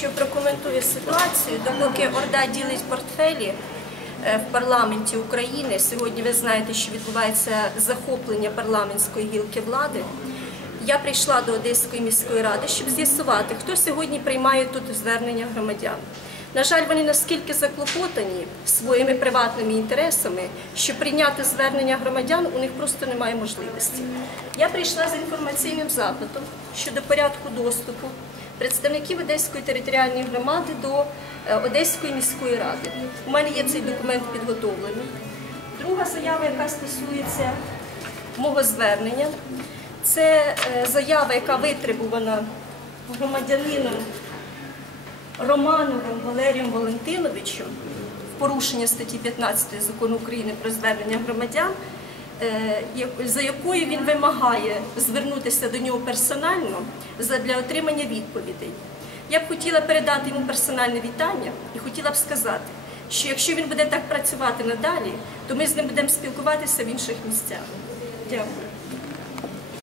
що прокоментую ситуацію, допоки Орда ділить портфелі е, в парламенті України. Сьогодні ви знаєте, що відбувається захоплення парламентської гілки влади. Я прийшла до Одеської міської ради, щоб з'ясувати, хто сьогодні приймає тут звернення громадян. На жаль, вони наскільки заклопотані своїми приватними інтересами, що прийняти звернення громадян у них просто немає можливості. Я прийшла з інформаційним запитом щодо порядку доступу представників Одеської територіальної громади до е, Одеської міської ради. У мене є цей документ підготовлений. Друга заява, яка стосується мого звернення, це е, заява, яка витребувана громадянином Романовим Валерієм Валентиновичем в порушення статті 15 закону України про звернення громадян, за якою він вимагає звернутися до нього персонально для отримання відповідей. Я б хотіла передати йому персональне вітання і хотіла б сказати, що якщо він буде так працювати надалі, то ми з ним будемо спілкуватися в інших місцях. Дякую.